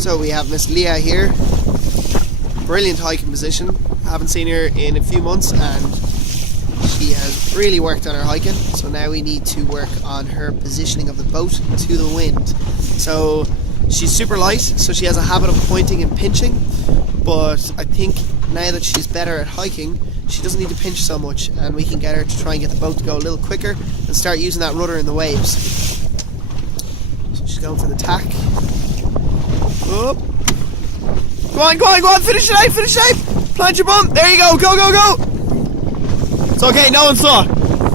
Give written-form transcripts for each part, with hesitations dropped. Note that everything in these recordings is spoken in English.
So we have Miss Leah here, brilliant hiking position. Haven't seen her in a few months and she has really worked on her hiking. So now we need to work on her positioning of the boat to the wind. So she's super light, so she has a habit of pointing and pinching, but I think now that she's better at hiking, she doesn't need to pinch so much, and we can get her to try and get the boat to go a little quicker and start using that rudder in the waves. So she's going for the tack. Oh. Go on, go on, go on, finish it out, finish it out! Plant your bum, there you go, go, go, go! It's okay, no one saw,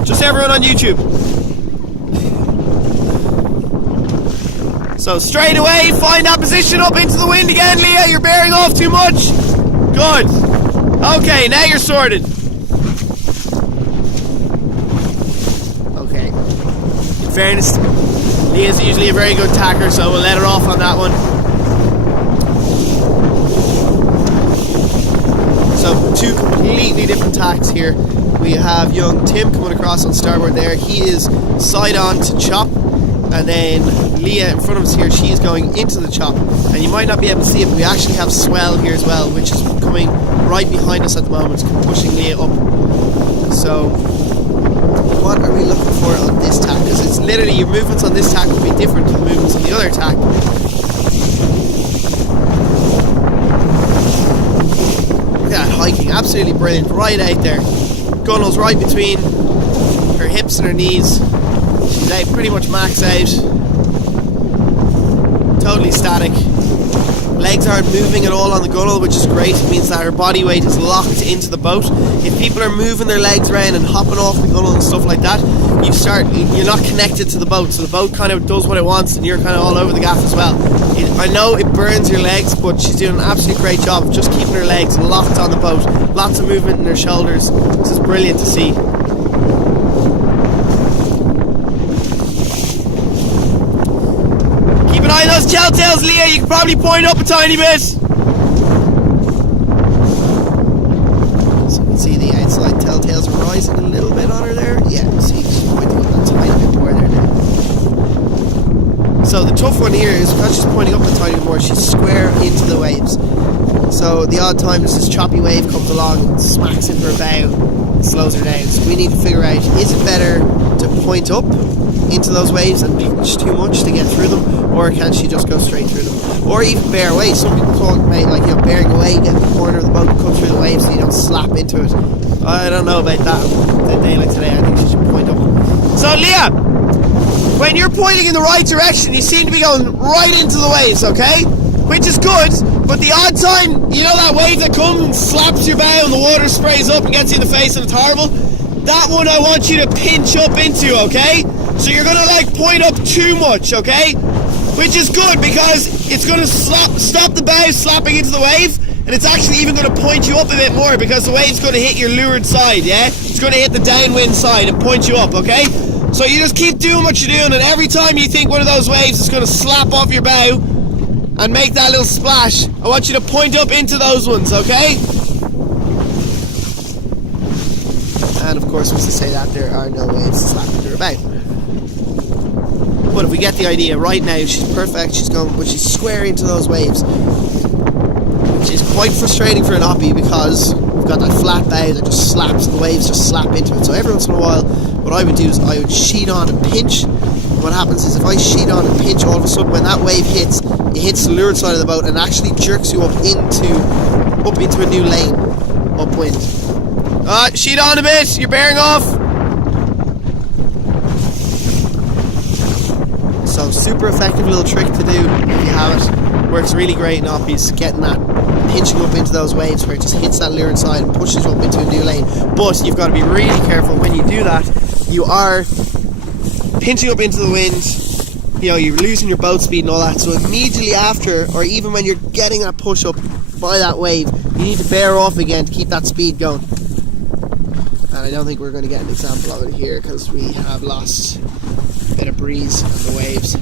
just everyone on YouTube. So straight away, find that position up into the wind again, Leah, you're bearing off too much. Good. Okay, now you're sorted. Okay. In fairness, Leah's usually a very good tacker, so we'll let her off on that one. So, two completely different tacks here. We have young Tim coming across on starboard there. He is side on to chop. And then Leah in front of us here, she's going into the chop. And you might not be able to see it, but we actually have swell here as well, which is coming right behind us at the moment, pushing Leah up. So what are we looking for on this tack? Because it's literally, your movements on this tack will be different to the movements on the other tack. Look at that hiking, absolutely brilliant, right out there. Gunnels right between her hips and her knees. She's out pretty much max out. Totally static. Legs aren't moving at all on the gunnel, which is great. It means that her body weight is locked into the boat. If people are moving their legs around and hopping off the gunnel and stuff like that, you're not connected to the boat, so the boat kind of does what it wants and you're kind of all over the gaff as well. I know it burns your legs, but she's doing an absolutely great job of just keeping her legs locked on the boat. Lots of movement in her shoulders. This is brilliant to see. Keep an eye on those telltales, Leah. You can probably point up a tiny bit. So you can see the outside telltales are rising a little bit on her there. Yeah, see, she's pointing up that tiny bit more there now. So the tough one here is because she's pointing up a tiny bit more, she's square into the waves. So the odd time this choppy wave comes along and smacks into her bow and slows her down. So we need to figure out, is it better to point up into those waves and pinch too much to get through them, or can she just go straight through them? Or even bear away. Some people talk about, like, you know, bearing away, get the corner of the boat, cut through the waves so you don't slap into it. I don't know about that. A day like today, I think she should point up. So Leah, when you're pointing in the right direction, you seem to be going right into the waves, okay? Which is good, but the odd time, you know that wave that comes and slaps your bow and the water sprays up and gets you in the face and it's horrible? That one I want you to pinch up into, okay? So you're gonna like point up too much, okay? Which is good because it's gonna stop the bow slapping into the wave, and it's actually even gonna point you up a bit more because the wave's gonna hit your leeward side, yeah? It's gonna hit the downwind side and point you up, okay? So you just keep doing what you're doing, and every time you think one of those waves is gonna slap off your bow and make that little splash, I want you to point up into those ones, okay? And of course, once I say that, there are no waves slapping her about. But if we get the idea, right now she's perfect, she's going, but she's square into those waves, which is quite frustrating for an oppie because we've got that flat bow that just slaps, and the waves just slap into it. So every once in a while, what I would do is I would sheet on and pinch. And what happens is if I sheet on and pinch, all of a sudden when that wave hits, it hits the leeward side of the boat and actually jerks you up into a new lane, upwind. Sheet on a bit, you're bearing off. So super effective little trick to do if you have it. Works really great in oppies, getting that, pinching up into those waves where it just hits that leeward side and pushes you up into a new lane. But you've got to be really careful when you do that. You are pinching up into the wind, you know, you're losing your boat speed and all that. So immediately after, or even when you're getting that push up by that wave, you need to bear off again to keep that speed going. And I don't think we're going to get an example of it here because we have lost a bit of breeze on the waves.